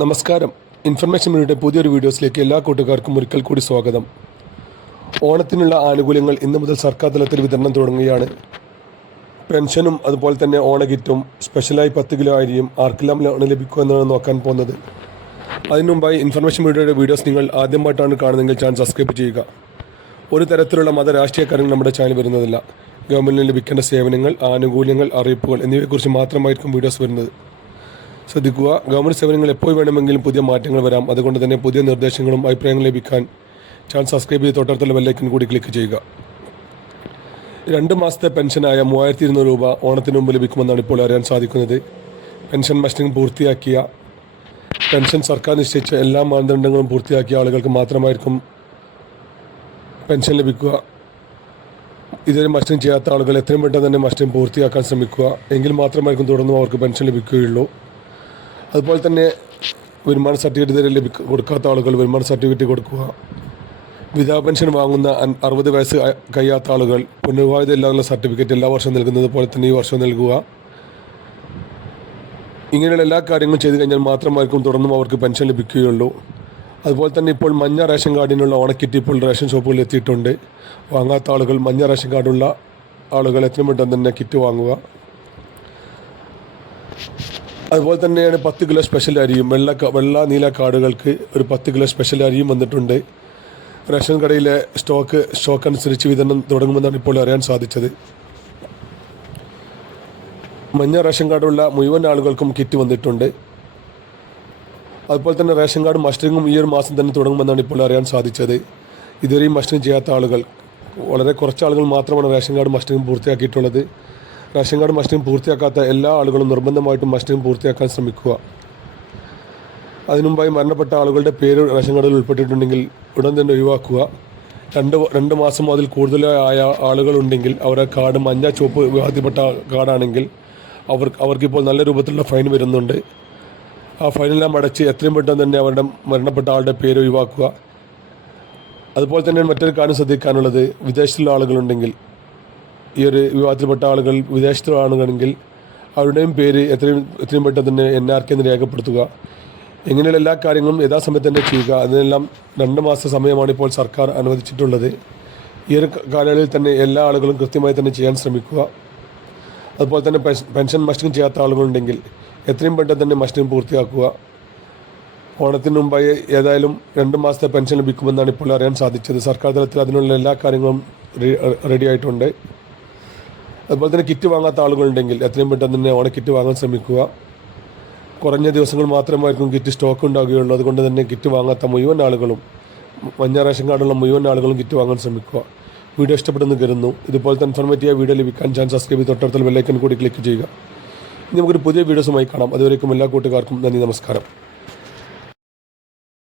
നമസ്കാരം. ഇൻഫർമേഷൻ മിനിയുടെ പുതിയൊരു വീഡിയോസിലേക്ക് എല്ലാ കൂട്ടുകാർക്കും ഒരിക്കൽ കൂടി സ്വാഗതം. ഓണത്തിനുള്ള ആനുകൂല്യങ്ങൾ ഇന്നു മുതൽ സർക്കാർ തലത്തിൽ വിതരണം തുടങ്ങുകയാണ്. പെൻഷനും അതുപോലെ തന്നെ ഓണക്കിറ്റും സ്പെഷ്യലായി 10 കിലോ അരിയും ആർക്കെല്ലാം ലോൺ ലഭിക്കുമെന്നാണ് നോക്കാൻ പോകുന്നത്. അതിനു മുമ്പായി ഇൻഫർമേഷൻ മീഡിയയുടെ വീഡിയോസ് നിങ്ങൾ ആദ്യമായിട്ടാണ് കാണുന്നതെങ്കിൽ ചാനൽ സബ്സ്ക്രൈബ് ചെയ്യുക. ഒരു തരത്തിലുള്ള രാഷ്ട്രീയ കാര്യങ്ങൾ നമ്മുടെ ചാനൽ വരുന്നതില്ല. ഗവൺമെൻറ്റിന് ലഭിക്കേണ്ട സേവനങ്ങൾ, ആനുകൂല്യങ്ങൾ, അറിയിപ്പുകൾ എന്നിവയെക്കുറിച്ച് മാത്രമായിരിക്കും വീഡിയോസ് വരുന്നത്. ശ്രദ്ധിക്കുക, ഗവൺമെൻറ് സേവനങ്ങൾ എപ്പോൾ വേണമെങ്കിലും പുതിയ മാറ്റങ്ങൾ വരാം. അതുകൊണ്ട് തന്നെ പുതിയ നിർദ്ദേശങ്ങളും അഭിപ്രായങ്ങളും ലഭിക്കാൻ ചാനൽ സബ്സ്ക്രൈബ് ചെയ്ത് തൊട്ടടുത്തുള്ള ബെല്ലൈക്കൻ കൂടി ക്ലിക്ക് ചെയ്യുക. 2 മാസത്തെ പെൻഷനായ 3200 രൂപ ഓണത്തിന് മുമ്പ് ലഭിക്കുമെന്നാണ് ഇപ്പോൾ അറിയാൻ സാധിക്കുന്നത്. പെൻഷൻ മസ്റ്ററിംഗ് പൂർത്തിയാക്കിയ, പെൻഷൻ സർക്കാർ നിശ്ചയിച്ച എല്ലാ മാനദണ്ഡങ്ങളും പൂർത്തിയാക്കിയ ആളുകൾക്ക് മാത്രമായിരിക്കും പെൻഷൻ ലഭിക്കുക. ഇതുവരെ മസ്റ്ററിംഗ് ചെയ്യാത്ത ആളുകൾ എത്രയും പെട്ടെന്ന് തന്നെ മസ്റ്ററിംഗ് പൂർത്തിയാക്കാൻ ശ്രമിക്കുക. എങ്കിൽ മാത്രമായിരിക്കും തുടർന്നും അവർക്ക് പെൻഷൻ ലഭിക്കുകയുള്ളൂ. അതുപോലെ തന്നെ വരുമാന സർട്ടിഫിക്കറ്റ് ഇതുവരെ കൊടുക്കാത്ത ആളുകൾ വരുമാന സർട്ടിഫിക്കറ്റ് കൊടുക്കുക. വിധവാ പെൻഷൻ വാങ്ങുന്ന 60 വയസ്സ് കഴിയാത്ത ആളുകൾ പുനർവിവാഹിത ഇല്ലാതുള്ള സർട്ടിഫിക്കറ്റ് എല്ലാ വർഷവും നൽകുന്നത് പോലെ തന്നെ ഈ വർഷവും നൽകുക. ഇങ്ങനെയുള്ള എല്ലാ കാര്യങ്ങളും ചെയ്തു കഴിഞ്ഞാൽ മാത്രമായിരിക്കും തുടർന്നും അവർക്ക് പെൻഷൻ ലഭിക്കുകയുള്ളൂ. അതുപോലെ തന്നെ ഇപ്പോൾ മഞ്ഞ റേഷൻ കാർഡിനുള്ള ഓണക്കിറ്റ് ഇപ്പോൾ റേഷൻ ഷോപ്പുകളിൽ എത്തിയിട്ടുണ്ട്. വാങ്ങാത്ത ആളുകൾ, മഞ്ഞ റേഷൻ കാർഡുള്ള ആളുകൾ എത്രയും പെട്ടെന്ന് തന്നെ കിറ്റ് വാങ്ങുക. അതുപോലെ തന്നെയാണ് 10 കിലോ സ്പെഷ്യൽ അരിയും വെള്ള നീല കാർഡുകൾക്ക് ഒരു 10 കിലോ സ്പെഷ്യൽ അരിയും വന്നിട്ടുണ്ട്. റേഷൻ കടയിലെ സ്റ്റോക്ക് അനുസരിച്ച് വിതരണം തുടങ്ങുമെന്നാണ് ഇപ്പോൾ അറിയാൻ സാധിച്ചത്. മഞ്ഞ റേഷൻ കാർഡുള്ള മുഴുവൻ ആളുകൾക്കും കിറ്റ് വന്നിട്ടുണ്ട്. അതുപോലെ തന്നെ റേഷൻ കാർഡ് മസ്റ്ററിങ്ങും ഈ ഒരു മാസം തന്നെ തുടങ്ങുമെന്നാണ് ഇപ്പോൾ അറിയാൻ സാധിച്ചത്. ഇതുവരെയും മസ്റ്ററിങ് ചെയ്യാത്ത ആളുകൾ, വളരെ കുറച്ച് ആളുകൾ മാത്രമാണ് റേഷൻ കാർഡ് മസ്റ്ററിങ് പൂർത്തിയാക്കിയിട്ടുള്ളത്. റേഷൻ കാർഡ് മസ്റ്ററിങ് പൂർത്തിയാക്കാത്ത എല്ലാ ആളുകളും നിർബന്ധമായിട്ടും മസ്റ്ററിങ് പൂർത്തിയാക്കാൻ ശ്രമിക്കുക. അതിനുമുമ്പായി മരണപ്പെട്ട ആളുകളുടെ പേര് റേഷൻ കാർഡിൽ ഉൾപ്പെട്ടിട്ടുണ്ടെങ്കിൽ ഉടൻ തന്നെ ഒഴിവാക്കുക. 2 മാസം അതിൽ കൂടുതലായ ആളുകളുണ്ടെങ്കിൽ അവരുടെ കാർഡ് മഞ്ഞ ചുവപ്പ് വിഭാഗത്തിൽപ്പെട്ട കാർഡാണെങ്കിൽ അവർക്കിപ്പോൾ നല്ല രൂപത്തിലുള്ള ഫൈൻ വരുന്നുണ്ട്. ആ ഫൈനെല്ലാം അടച്ച് എത്രയും പെട്ടെന്ന് തന്നെ അവരുടെ മരണപ്പെട്ട ആളുടെ പേര് ഒഴിവാക്കുക. അതുപോലെ തന്നെ മറ്റൊരു കാര്യം ശ്രദ്ധിക്കാനുള്ളത്, വിദേശത്തുള്ള ആളുകളുണ്ടെങ്കിൽ, ഈ ഒരു വിഭാഗത്തിൽപ്പെട്ട ആളുകൾ വിദേശത്തുള്ളാണെങ്കിൽ അവരുടെയും പേര് എത്രയും പെട്ടെന്ന് തന്നെ NRK എന്ന് രേഖപ്പെടുത്തുക. ഇങ്ങനെയുള്ള എല്ലാ കാര്യങ്ങളും യഥാസമയത്ത് തന്നെ ചെയ്യുക. അതിനെല്ലാം 2 മാസ സമയമാണ് ഇപ്പോൾ സർക്കാർ അനുവദിച്ചിട്ടുള്ളത്. ഈ ഒരു കാലയളവിൽ തന്നെ എല്ലാ ആളുകളും കൃത്യമായി തന്നെ ചെയ്യാൻ ശ്രമിക്കുക. അതുപോലെ തന്നെ പെൻഷൻ മസ്റ്ററിങ് ചെയ്യാത്ത ആളുകളുണ്ടെങ്കിൽ എത്രയും പെട്ടെന്ന് തന്നെ മസ്റ്ററിങ് പൂർത്തിയാക്കുക. ഓണത്തിന് മുമ്പായി ഏതായാലും 2 മാസത്തെ പെൻഷൻ ലഭിക്കുമെന്നാണ് ഇപ്പോൾ അറിയാൻ സാധിച്ചത്. സർക്കാർ തലത്തിൽ അതിനുള്ള എല്ലാ കാര്യങ്ങളും റെഡി ആയിട്ടുണ്ട്. അതുപോലെ തന്നെ കിറ്റ് വാങ്ങാത്ത ആളുകളുണ്ടെങ്കിൽ എത്രയും പെട്ടെന്ന് തന്നെ ഓണക്കിറ്റ് വാങ്ങാൻ ശ്രമിക്കുക. കുറഞ്ഞ ദിവസങ്ങൾ മാത്രമായിരിക്കും കിറ്റ് സ്റ്റോക്ക് ഉണ്ടാകുകയുള്ളൂ. അതുകൊണ്ട് തന്നെ കിറ്റ് വാങ്ങാത്ത മുഴുവൻ ആളുകളും, മഞ്ഞ റേഷൻ കാർഡുള്ള മുഴുവൻ ആളുകളും കിറ്റ് വാങ്ങാൻ ശ്രമിക്കുക. വീഡിയോ ഇഷ്ടപ്പെടുന്നു കരുതുന്നു. ഇതുപോലത്തെ ഇൻഫോർമേറ്റീവ് വീഡിയോ ലഭിക്കാൻ ചാനൽ സബ്സ്ക്രൈബ് ചെയ്ത് തൊട്ടടുത്തുള്ള ബെല്ലൈക്കൻ കൂടി ക്ലിക്ക് ചെയ്യുക. ഇനി നമുക്കൊരു പുതിയ വീഡിയോസുമായി കാണാം. അതുവരേക്കും എല്ലാ കൂട്ടുകാർക്കും നന്ദി, നമസ്കാരം.